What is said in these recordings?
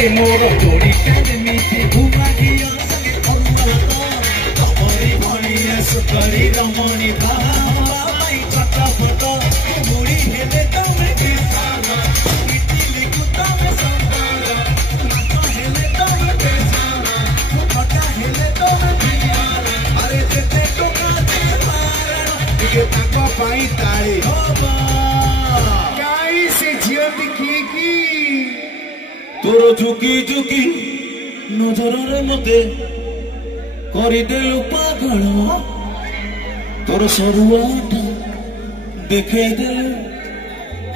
ए मोर जोड़ी काले नीचे घुमा दियो संगे अरुआ तमरी भणिया सुकरी रमणी भाई चटपट मुड़ी हेले तमे केसाना इडली को तमे संबारा नाच हेले तमे बेसाना फटा हेले तमे पियारा अरे जेते टोका दे मारा ये ताको पाई ताली होबा गाई से झियो दिखी की तोर झुकी झुकी नजर रे मते करी देलु पागल तोर सरुआटा देखे देलु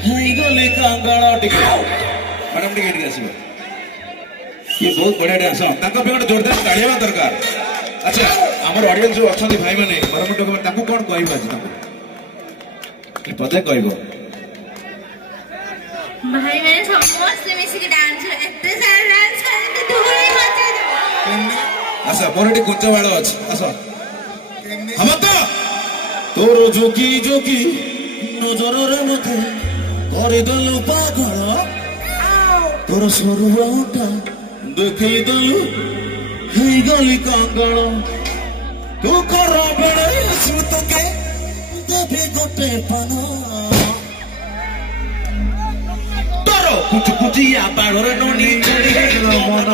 हाई गले कांगड़ा टिके मैडम टिके टिके आसीबो ये बहुत बढ़िया डांस ताका पे गोटे जोरदार तालिया दरकार अच्छा हमर ऑडियंस जो अछंती भाई माने बरमटो को ताकू कोन कहबो आज ताकू पते कहबो भाई मैंने समस्त मिसी के डांस एते सारा डांस करते धूली मचा दो अच्छा मोरटी कुंच वाला अछि अच्छा हम तो तोर जोकी जोकी नजर रे मते करे दलु पागल तोर सरुआटा देखे दलु हेई गली कांगल तू कर बड़े स्मृत के देबे गोटे पाना कुछ कुछ या बाड़ोरे नोनी चढ़ी मन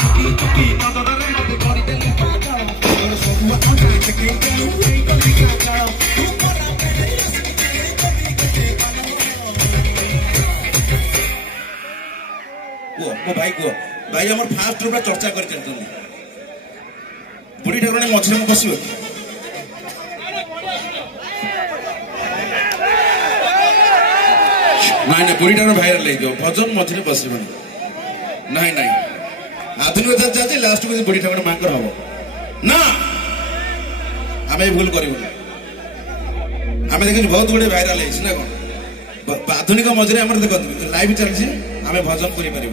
चुकी चुकी नदरे मते करी देलु पागल तोर सरुआ अंडा देखे देलु हेई गली कांगल तू करा बड़े स्मृत के देबे गोटे पाना वो भाई हमर फास्ट रूपा चर्चा कर चलतनी बुढ़ी ठाकुराणी मछली में बसिबो नहीं नहीं बुढ़ी ठाकुर भाइराल ले भजन मझे बसबन नहीं नहीं आधुनिक चाहे लास्ट को बुढ़ी ठाकुर मांकर हम ना आम भूल कर देखिए बहुत गुड़े भाइराल है कौन आधुनिक मझे आम देख लाइव चलती आम भजन कर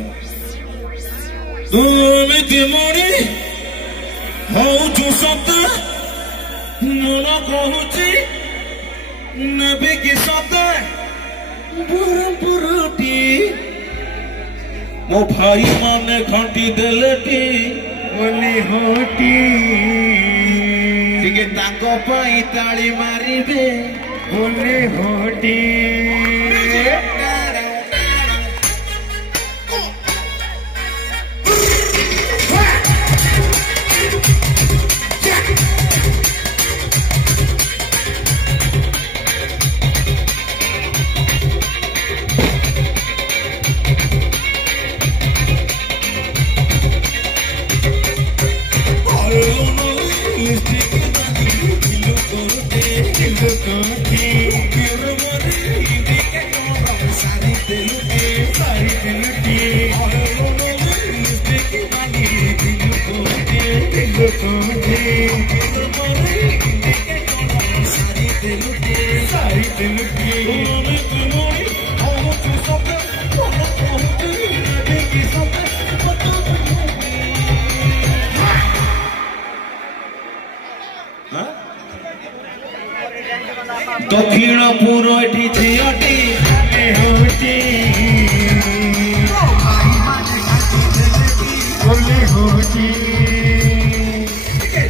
मन कहूची नबी की सते बुरपुरुटी मो भाई माने घंटी देलेटी बोली होटी तिके ताको पाई ताली मारिबे बोली होटी दक्षिणपुर एठी झियटी होटी बोले होटी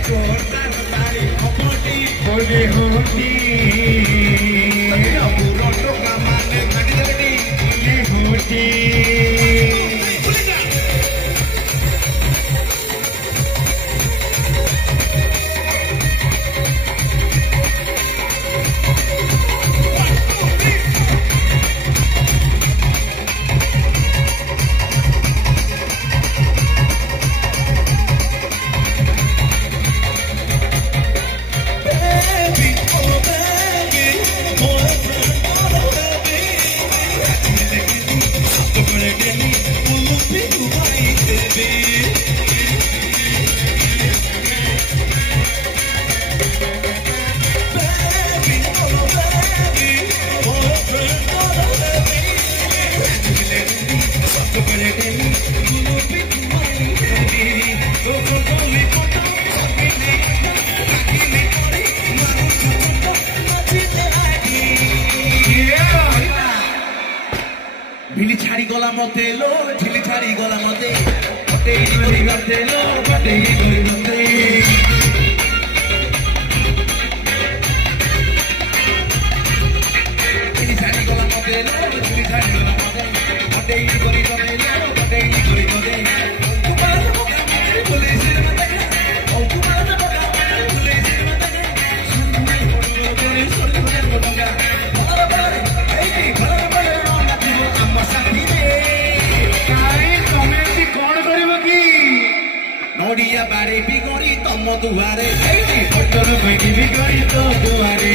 जोरदार ताली हपटी बोले होटी पूरा टोका माने घड़ी होटी baby, oh baby. ढिली छाड़ी गला मते लो ढिली छाड़ी गला मते फटेई गरी मते लो फटेई गरी मते ढिली छाड़ी गला मते लो ढिली छाड़ी गला मते फटेई गरी मते लो फटेई गरी मते तुम्हारे बोका बोले सिर मते ओ तुम्हारे बोका बोले सिर मते सुनने बोले सुनने बोका नोडिया बारे बिगड़ी तम दुआरे पटल बैठी बिगड़ी तो दुआरे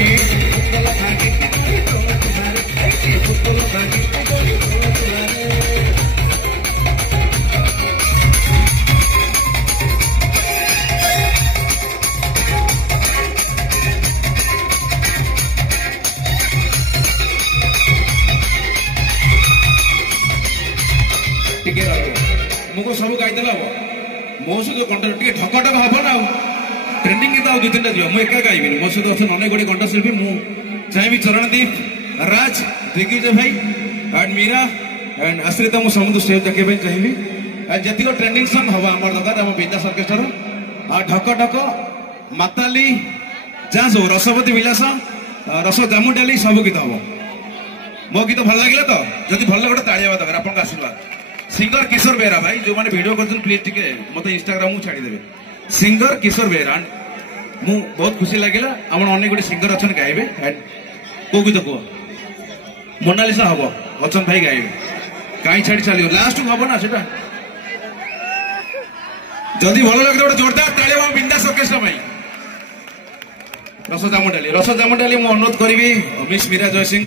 पुतल भागी बिगड़ी तो दुआरे पुतल भागी बिगड़ी तो दुआरे टिके मुझको सब गाईदेला हम मो सहित कंटेस्ट टे ठक ठक हम ना ट्रेंडिंग गीत आउ 2-3टा दियो मु एका गाइबी मो सहित अच्छे अनेक गुड़ी कंटेस्ट शिल्पी मु चाहिए चरणदीप राज दिग्विजय भाई एंड मीरा एंड आश्रिता मु समुद्र स्टेज देखा चाहिए एंड जतिक ट्रेंडिंग सॉन्ग हम आम दरकार आम विद्यास ऑर्केस्ट्रा ढक ढक माताली जहाँ सब रसवती विलास रस जामु डाली सब गीत हम मो गीत भल लगे तो जब भल लगे ताड़िया दरकार आपन आशीर्वाद सिंगर किशोर बेहरा भाई जो मैंने वीडियो कर प्लीज टिके मत इंस्टाग्राम को छाड़देवे सिंगर किशोर बेहरा मु बहुत खुशी लगे आम अनेक गुटे सिंगर अच्छा गाइबे कौ गीत कह मोनालिसा हम बच्चन भाई गाइबे कहीं छाड़ी चलो लास्ट हम ना से जदि भल लगे गोटे जोरदार ताली बिंदास ऑर्केस्ट्रा भाई रस जामुन डाली मु अनुरोध करी मिस मीरा जयसिंह।